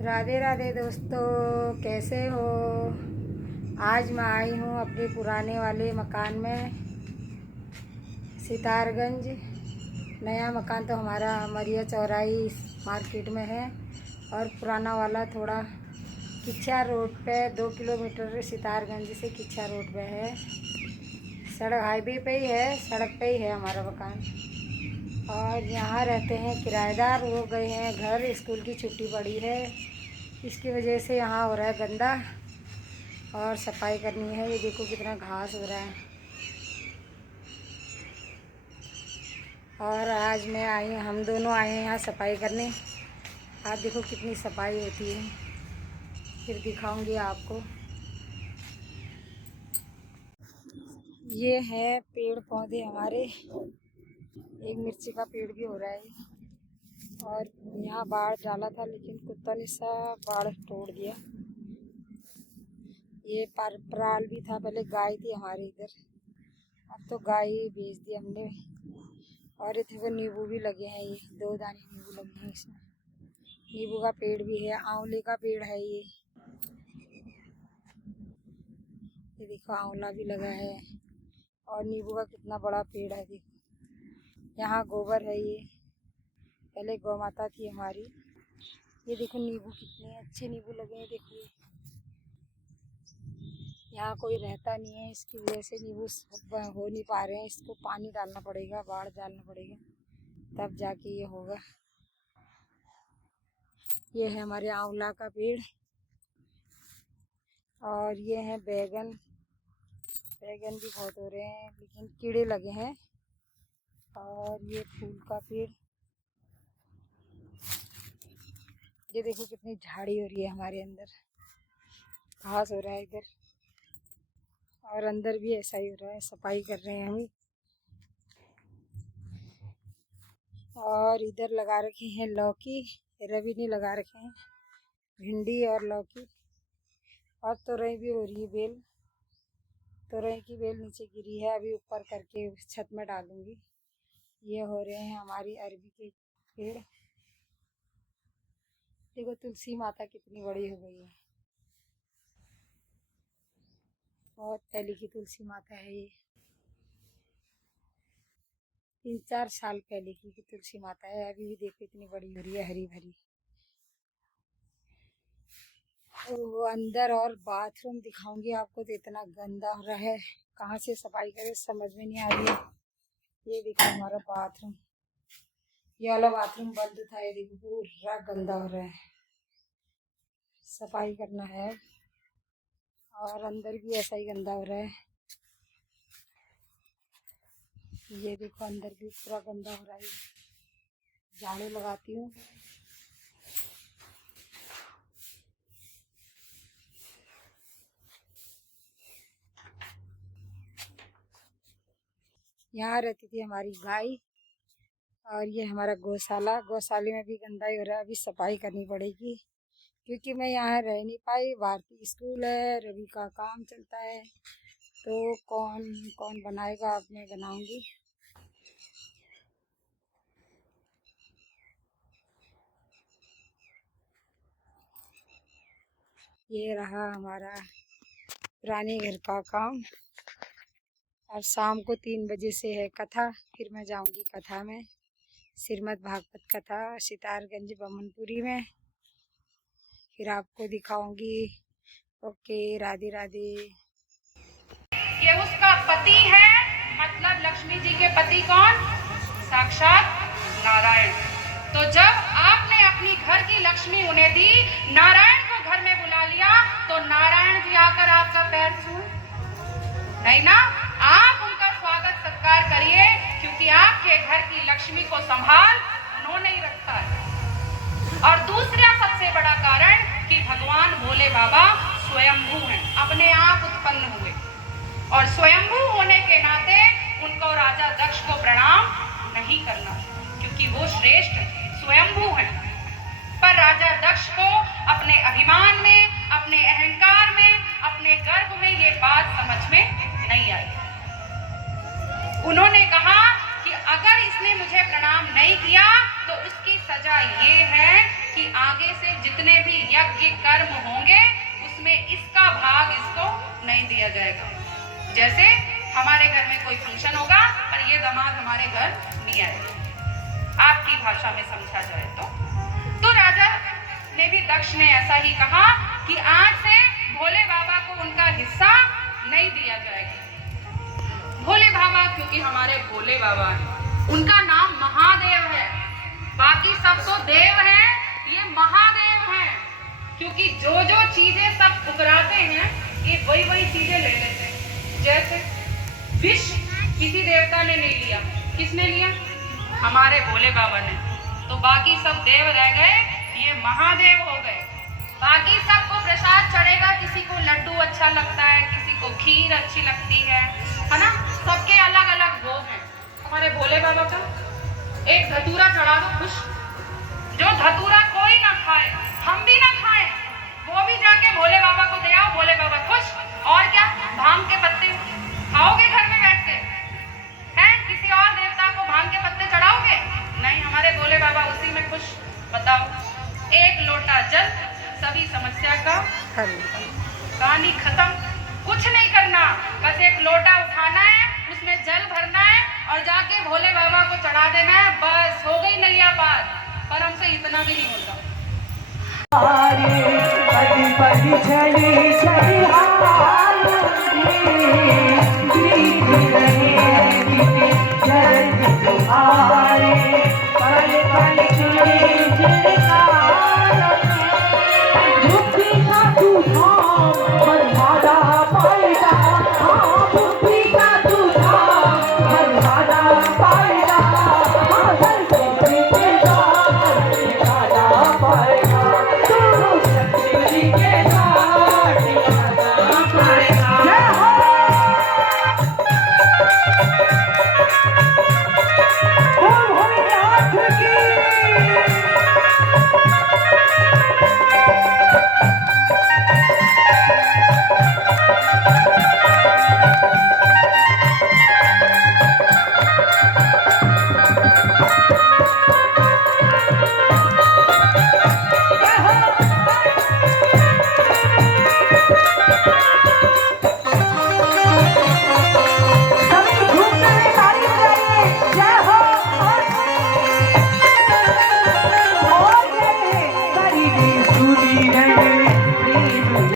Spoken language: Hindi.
राधे राधे दोस्तों, कैसे हो। आज मैं आई हूँ अपने पुराने वाले मकान में, सितारगंज। नया मकान तो हमारा मरिया चौराही मार्केट में है और पुराना वाला थोड़ा किच्छा रोड पे 2 किलोमीटर सितारगंज से किच्छा रोड पे है। सड़क हाईवे पे ही है, सड़क पे ही है हमारा मकान। और यहाँ रहते हैं किराएदार, वो गए हैं घर, स्कूल की छुट्टी पड़ी है, इसकी वजह से यहाँ हो रहा है गंदा और सफाई करनी है। ये देखो कितना घास हो रहा है। और आज हम दोनों आए हैं यहाँ सफाई करने। आप देखो कितनी सफाई होती है, फिर दिखाऊंगी आपको। ये है पेड़ पौधे हमारे, एक मिर्ची का पेड़ भी हो रहा है। और यहाँ बाढ़ डाला था लेकिन कुत्ता ने सब बाढ़ तोड़ दिया। ये पराल भी था, पहले गाय थी हमारे इधर, अब तो गाय ही बेच दी हमने। और ये देखो नींबू भी लगे हैं, ये 2 दाने नींबू लगे हैं इसमें। नींबू का पेड़ भी है, आंवले का पेड़ है ये देखो आंवला भी लगा है। और नींबू का कितना बड़ा पेड़ है देखो। यहाँ गोबर है, ये पहले गौ माता थी हमारी। ये देखो नींबू कितने अच्छे नींबू लगे हैं, देखो ये। यहाँ कोई रहता नहीं है, इसकी वजह से नींबू हो नहीं पा रहे हैं। इसको पानी डालना पड़ेगा, बाढ़ डालना पड़ेगा, तब जाके ये होगा। ये है हमारे आंवला का पेड़। और ये है बैगन। बैगन भी बहुत हो रहे हैं लेकिन कीड़े लगे हैं। और ये फूल का पेड़। ये देखो कितनी झाड़ी हो रही है हमारे अंदर, घास हो रहा है इधर। और अंदर भी ऐसा ही हो रहा है, सफाई कर रहे हैं हम। और इधर लगा रखे हैं लौकी, रवि ने लगा रखे हैं भिंडी और लौकी। और तोरई भी हो रही है, बेल, तोरई की बेल नीचे गिरी है, अभी ऊपर करके छत में डालूंगी। ये हो रहे हैं हमारी अरबी के पेड़। देखो तुलसी माता कितनी बड़ी हो गई है, बहुत पहले की तुलसी माता है ये, 3-4 साल पहले की तुलसी माता है। अभी भी देखो इतनी बड़ी हो रही है, हरी भरी। वो अंदर और बाथरूम दिखाऊंगी आपको, तो इतना गंदा हो रहा है, कहाँ से सफाई करे समझ में नहीं आ रही है। ये देखो हमारा बाथरूम, ये वाला बाथरूम बंद था, ये देखो पूरा गंदा हो रहा है, सफाई करना है। और अंदर भी ऐसा ही गंदा हो रहा है। ये देखो अंदर भी पूरा गंदा हो रहा है, झाड़ू लगाती हूँ। यहाँ रहती थी हमारी गाय। और ये हमारा गौशाला, गौशाले में भी गंदा ही हो रहा है, अभी सफाई करनी पड़ेगी क्योंकि मैं यहाँ रह नहीं पाई। भारतीय स्कूल है, रवि का काम चलता है, तो कौन कौन बनाएगा, अब मैं बनाऊंगी। ये रहा हमारा पुराने घर का काम। और शाम को 3 बजे से है कथा, फिर मैं जाऊंगी कथा में, श्रीमद् भागवत कथा सितारगंज बमनपुरी में, फिर आपको दिखाऊंगी। ओके, राधे राधे। ये उसका पति है, मतलब लक्ष्मी जी के पति कौन? साक्षात नारायण। तो जब आपने अपनी घर की लक्ष्मी उन्हें दी, नारायण को घर में बुला लिया, तो नारायण भी आकर आपका पैर छूए? नहीं ना। आप उनका स्वागत सत्कार करिए, क्योंकि आपके घर की लक्ष्मी को संभाल उन्होंने ही रखा है। और दूसरा सबसे बड़ा कारण कि भगवान भोले बाबा स्वयंभू हैं, अपने आप उत्पन्न हुए। और स्वयंभू होने के नाते उनको राजा दक्ष को प्रणाम नहीं करना, क्योंकि वो श्रेष्ठ स्वयंभू हैं। पर राजा दक्ष को अपने अभिमान में, अपने अहंकार में, अपने गर्व में ये बात समझ में नहीं आई। उन्होंने कहा कि अगर इसने मुझे प्रणाम नहीं किया तो इसकी सजा ये है कि आगे से जितने भी ये कर्म होंगे उसमें इसका भाग इसको नहीं दिया जाएगा। जैसे हमारे घर में कोई फंक्शन होगा और ये दामाद हमारे घर नहीं आएगा, आपकी भाषा में समझा जाए तो राजा ने भी, दक्ष ने ऐसा ही कहा कि आज से भोले बाबा को उनका हिस्सा नहीं दिया जाएगा। भोले बाबा क्योंकि हमारे भोले बाबा हैं, उनका नाम महादेव है, बाकी सब तो देव हैं, ये महादेव हैं। क्योंकि जो जो चीजें सब ठुकराते हैं ये वही वही चीजें ले लेते हैं। जैसे विष किसी देवता ने नहीं लिया, किसने लिया? हमारे भोले बाबा ने। तो बाकी सब देव रह गए, ये महादेव हो गए। बाकी सबको प्रसाद चढ़ेगा, किसी को लड्डू अच्छा लगता है, किसी को खीर अच्छी लगती है ना, सबके अलग अलग भोग हैं। हमारे भोले बाबा का एक धतूरा चढ़ा दो, खुश। जो धतूरा कोई ना खाए, हम भी ना खाएं, वो भी जाके भोले बाबा को दे आओ, भोले बाबा खुश। और क्या, भांग के पत्ते खाओगे घर में बैठ के? हैं, किसी और देवता को भांग के पत्ते चढ़ाओगे? नहीं, हमारे भोले बाबा उसी में खुश। बताओ, एक लोटा जल, सभी समस्या का हल, कहानी खत्म। कुछ नहीं करना, बस एक लोटा उठाना है, उसमें जल भरना है और जाके भोले बाबा को चढ़ा देना है, बस हो गई नैया पार। पर हमसे इतना भी नहीं होता। पल पल